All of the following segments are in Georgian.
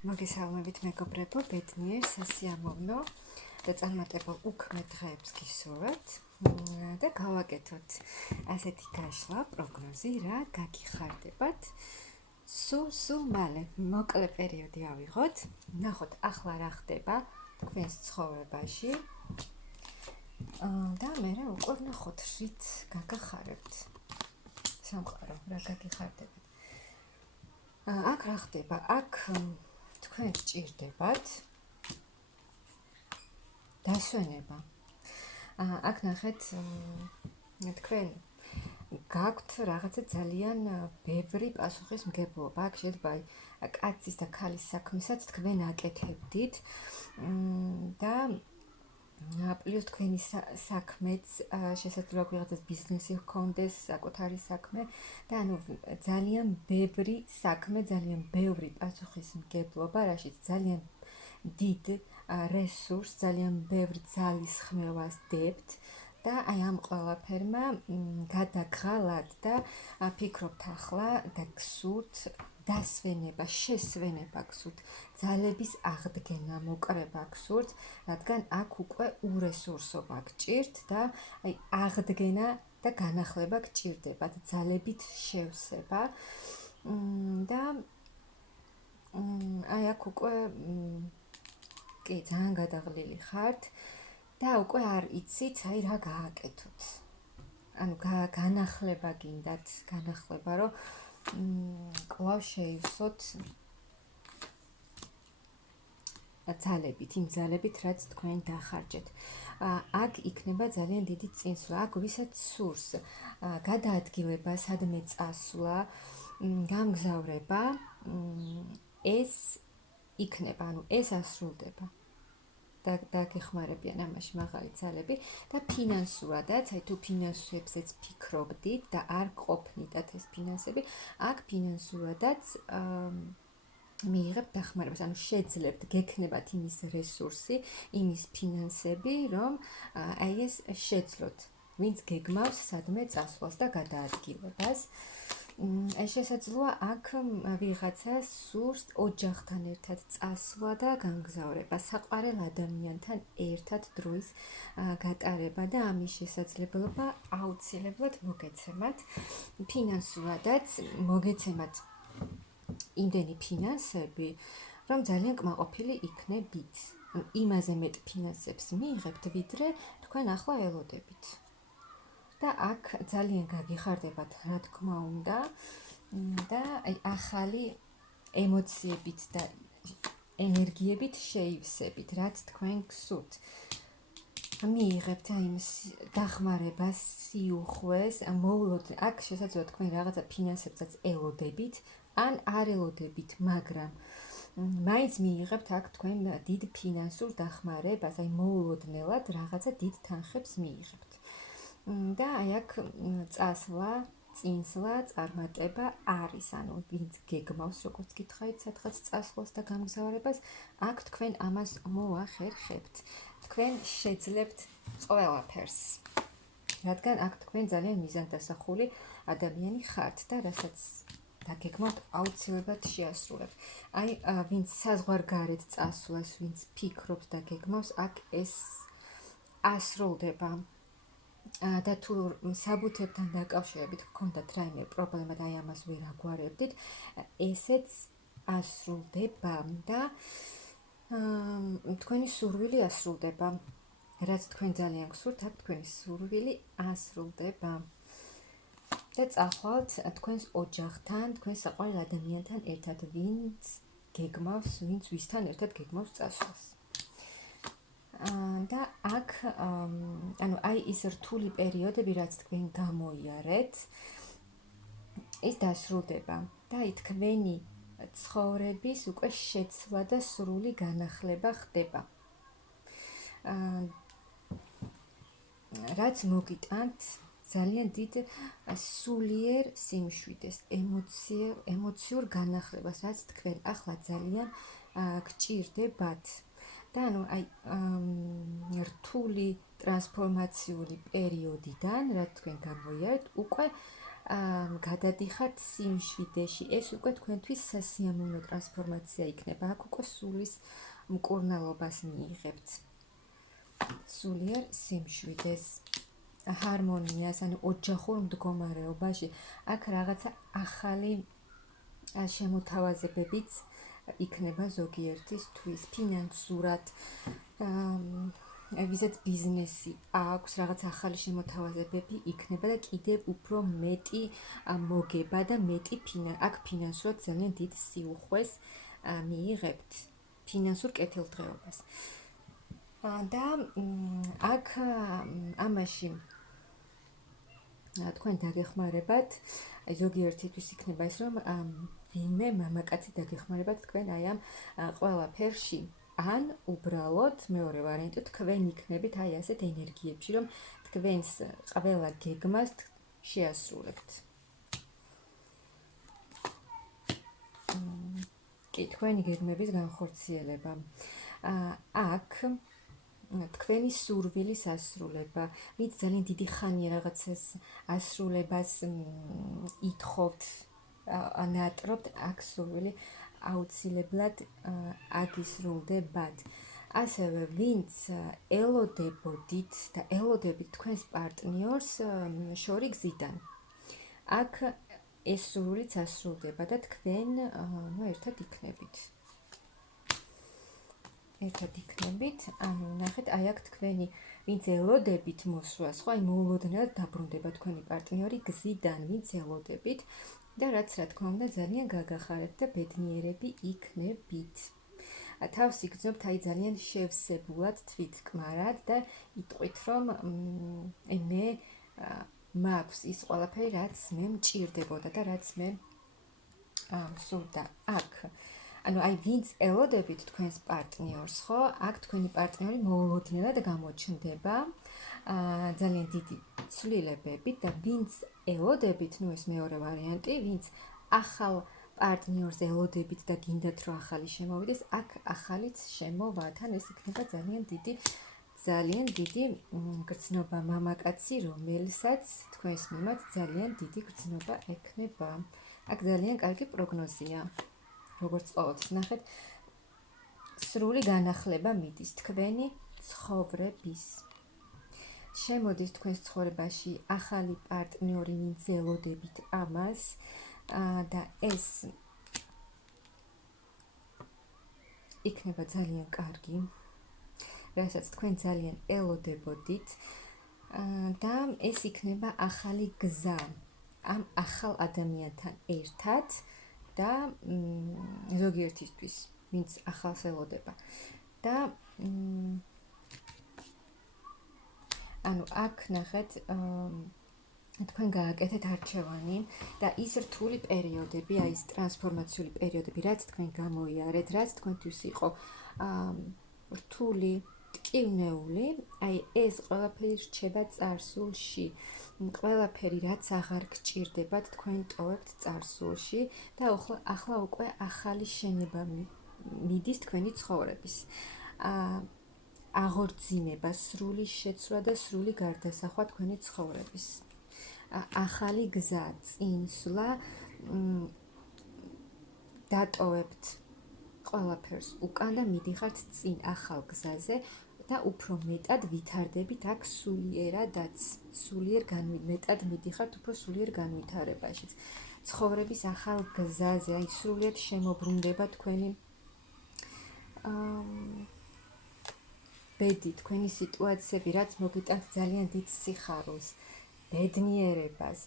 მოგესალმებით მეგობრებო, ბედნიერ სასიამოვნო და წარმატებულ უქმე დღეებს გისურვებთ და გავაკეთოთ ასეთი გაშლა პროგნოზი, რა გაგიხარდებათ. სულ მალე მოკლე პერიოდი ავიღოთ, ნახოთ ახლა რა ხდება თქვენს ცხოვრებაში და მე უკვე ნახოთ რით გაგახარებთ სამყარო, რა გაგიხარდებათ. აქ რა ხდება? აქ თქვენ გჭირდებათ დასვენება. აქ ნახეთ თქვენ გაქვთ რაღაცა ძალიან ბევრი პასუხისმგებლობა. აქ შეიძლება კაცის და ქალის საქმესაც თქვენ აკეთებდით და პლუს თქვენი საქმეც შესაძლოა ვიღაცას ბიზნესი ჰქონდეს, საკუთარი საქმე და ანუ ძალიან ბევრი საქმე, ძალიან ბევრი პასუხისმგებლობა, რაშიც ძალიან დიდ რესურსს, ძალიან ბევრი ძალის ხმევას დებთ და აი ამ ყველაფერმა გადაგღალათ და ფიქრობთ ახლა და გსურთ დასვენება, შესვენება გსურთ, ძალების აღდგენა, მოკრება გსურთ, რადგან აქ უკვე ურესურსობა გჭირთ და აი აღდგენა და განახლება გჭირდებათ, ძალებით შევსება და აი აქ უკვე კი ძალიან გადაღლილი ხართ და უკვე არ იცით აი რა გააკეთოთ. ანუ განახლება გინდათ, განახლება, რომ კვლავ შეივსოთ ძალებით, იმ ძალებით, რაც თქვენ დახარჯეთ. აქ იქნება ძალიან დიდი წინსვლა, აქ ვისაც სურს გადაადგილება, სადმე წასვლა, გამგზავრება, ეს იქნება, ანუ ეს ასრულდება. და გეხმარებიან ამაში მაღალი ძალები და ფინანსურადაც, აი თუ ფინანსებზეც ფიქრობდით და არ ყოფნიდათ ეს ფინანსები, აქ ფინანსურადაც მიიღებთ დახმარებას, ანუ შეძლებთ, გექნებათ იმის რესურსი, იმის ფინანსები, რომ აი ეს შეძლოთ, ვინც გეგმავს სადმე წასვლას და გადაადგილებას. ეს შესაძლოა აქ ვიღაცას სურს ოჯახთან ერთად წასვლა და განგზავრება, საყვარელ ადამიანთან ერთად დროის გატარება და ამის შესაძლებლობა აუცილებლად მოგეცემათ. ფინანსურადაც მოგეცემათ იმდენი ფინანსები, რომ ძალიან კმაყოფილი იქნებით. იმაზე მეტ ფინანსებს მიიღებთ, ვიდრე თქვენ ახლა ელოდებით. და აქ ძალიან გაგიხარდებათ, რა თქმა უნდა, და ახალი ემოციებით და ენერგიებით შეივსებით, რაც თქვენ გსურთ. მიიღებთ იმ დახმარებას, სიუხვეს, მოულოდნ, აქ შესაძლოა თქვენ რაღაცა ფინანსებსაც ელოდებით, ან არ ელოდებით, მაგრამ მაინც მიიღებთ აქ თქვენ დიდ ფინანსურ დახმარებას, აი მოულოდნელად რაღაცა დიდ თანხებს მიიღებთ. და აი აქ წასვლა, წინსვლა, წარმატება არის, ანუ ვინც გეგმავს, როგორც გითხარით, სადღაც წასვლას და გამგზავრებას, აქ თქვენ ამას მოახერხებთ. თქვენ შეძლებთ ყველაფერს. რადგან აქ თქვენ ძალიან მიზანდასახული ადამიანი ხართ და რასაც დაგეგმავთ, აუცილებლად შეასრულებთ. აი, ვინც საზღვარგარეთ წასვლას, ვინც ფიქრობს და გეგმავს, აქ ეს ასრულდება. და თუ საბუთებთან დაკავშირებით გქონდათ რაიმე პრობლემა და აი ამას ვერ აგვარებდით, ესეც ასრულდება და თქვენი სურვილი ასრულდება. რაც თქვენ ძალიან გსურთ, აქ თქვენი სურვილი ასრულდება. და წახვალთ თქვენს ოჯახთან, თქვენს საყვარელ ადამიანთან ერთად, ვინც გეგმავს, ვინც ვისთან ერთად გეგმავს წასვლას. და აქ ანუ აი ის რთული პერიოდები, რაც თქვენ გამოიარეთ, ის დასრულდება და აი თქვენი ცხოვრების უკვე შეცვლა და სრული განახლება ხდება. რაც მოგიტანთ ძალიან დიდ სულიერ სიმშვიდეს, ემოციურ განახლებას, რაც თქვენ ახლა ძალიან გჭირდებათ. და ანუ აი რთული ტრანსფორმაციული პერიოდიდან, რაც თქვენ გამოიარეთ, უკვე გადადიხართ სიმშვიდეში. ეს უკვე თქვენთვის სასიამოვნო ტრანსფორმაცია იქნება. აქ უკვე სულის მკურნალობას მიიღებთ. სულიერ სიმშვიდეს, ჰარმონიას, ანუ ოჯახურ მდგომარეობაში. აქ რაღაცა ახალი შემოთავაზებებიც იქნება ზოგიერთისთვის, ფინანსურად, ვიზაც ბიზნესი აქვს, რაღაც ახალი შემოთავაზებები იქნება და კიდევ უფრო მეტი მოგება და მეტი აქ ფინანსურად ძალიან დიდ სიუხვეს მიიღებთ, ფინანსურ კეთილდღეობას. და აქ ამაში თქვენ დაგეხმარებათ, ზოგიერთისთვის იქნება ის, რომ ვინმე მამაკაცი დაგეხმარებათ თქვენ აი ამ ყველაფერში. ან უბრალოდ მეორე ვარიანტი თქვენ იქნებით აი ასეთ ენერგიებში, რომ თქვენს ყველა გეგმას შეასრულებთ. კი, თქვენი გეგმების განხორციელება. აქ თქვენი სურვილის ასრულება, ვინც ძალიან დიდი ხანია რაღაცას ასრულებას ითხოვთ, ანატრობთ, აქ სურვილი აუცილებლად აგისრულდებათ. ასევე ვინც ელოდებოდით და ელოდებით თქვენს პარტნიორს შორი გზიდან. აქ ეს სურვილიც ასრულდება და თქვენ ერთად იქნებით. ანუ ნახეთ, აი აქ თქვენი ვინც ელოდებით მოსვლას, ხო, აი მოულოდნელად დაბრუნდება თქვენი პარტნიორი გზიდან, ვინც ელოდებით და რაც რა თქმა უნდა ძალიან გაგახარებთ და ბედნიერები იქნებით. თავს იგრძნობთ აი ძალიან შევსებულად, თვითკმარად და იტყვით, რომ მე მაქვს ის ყველაფერი, რაც მე მჭირდებოდა და რაც მე სურდა. აქ ანუ აი ვინც ელოდებით თქვენს პარტნიორს, ხო, აქ თქვენი პარტნიორი მოულოდნელად გამოჩნდება ძალიან დიდი ცვლილებებით და ვინც ელოდებით, ეს მეორე ვარიანტი, ვინც ახალ პარტნიორს ელოდებით და გინდათ რომ ახალი შემოვიდეს, აქ ახალიც შემოვა, თან ეს იქნება ძალიან დიდი გრძნობა მამაკაცი, რომელსაც თქვენს მიმართ ძალიან დიდი გრძნობა ექნება. აქ ძალიან კარგი პროგნოზია. როგორც ყოველთვის ნახეთ, სრული განახლება მიდის თქვენი ცხოვრების. შემოდის თქვენს ცხოვრებაში ახალი პარტნიორი, ვინც ელოდებით ამას და ეს იქნება ძალიან კარგი, რასაც თქვენ ძალიან ელოდებოდით და ეს იქნება ახალი გზა ამ ახალ ადამიანთან ერთად და ზოგიერთისთვის, ვინც ახალს ელოდება. და ანუ აქ ნახეთ, თქვენ გააკეთეთ არჩევანი და ის რთული პერიოდები, აი ეს ტრანსფორმაციული პერიოდები, რაც თქვენ გამოიარეთ, რაც თქვენთვის იყო რთული, ტკივნეული, აი ეს ყველაფერი რჩება წარსულში. ყველაფერი, რაც აღარ გჭირდებათ, თქვენ ტოვებთ წარსულში და ახლა უკვე ახალი შენება მიდის თქვენი ცხოვრების. აღორძინება, სრული შეცვლა და სრული გარდასახვა თქვენი ცხოვრების. ახალი გზა, წინსვლა, დატოვებთ ყველაფერს უკან და მიდიხართ წინ ახალ გზაზე და უფრო მეტად ვითარდებით აქ მეტად მიდიხართ უფრო სულიერ განვითარებაშიც. ცხოვრების ახალ გზაზე, აი სრულიად შემოbrunდება თქვენი ბედი, თქვენი სიტუაციები, რაც მოგიტანთ ძალიან დიდ სიხარულს, ბედნიერებას.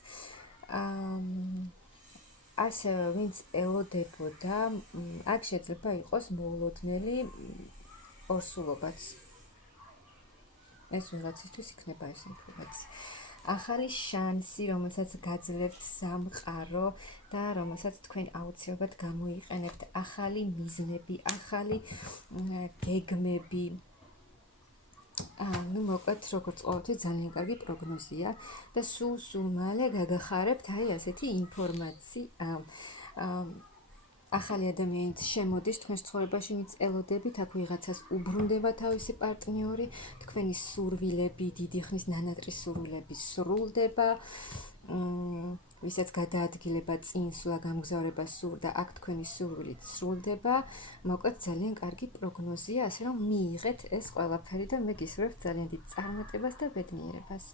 ასევე ვინც ელოდებოდა, აქ შეიძლება იყოს მოულოდნელი ორსულობაც. ეს ვიღაცისთვის იქნება ეს ინფორმაცია. ახალი შანსი, რომელსაც გაძლევთ სამყარო და რომელსაც თქვენ აუცილებლად გამოიყენებთ, ახალი მიზნები, ახალი გეგმები. მოკლედ, როგორც ყოველთვის ძალიან კარგი პროგნოზია და სულ მალე გაგახარებთ აი ასეთი ინფორმაცია. ახალი ადამიანიც შემოდის თქვენს ცხოვრებაში, ვინც ელოდებით, აქ ვიღაცას უბრუნდება თავისი პარტნიორი, თქვენი სურვილები, დიდი ხნის ნანატრის სურვილები სრულდება ვისაც გადაადგილება წინსვლა გამგზავრება სურდა, აქ თქვენი სურვილით სრულდება, მოკლედ ძალიან კარგი პროგნოზია, ასე რომ მიიღეთ ეს ყველაფერი და მე გისურვებთ ძალიან დიდ წარმატებას და ბედნიერებას.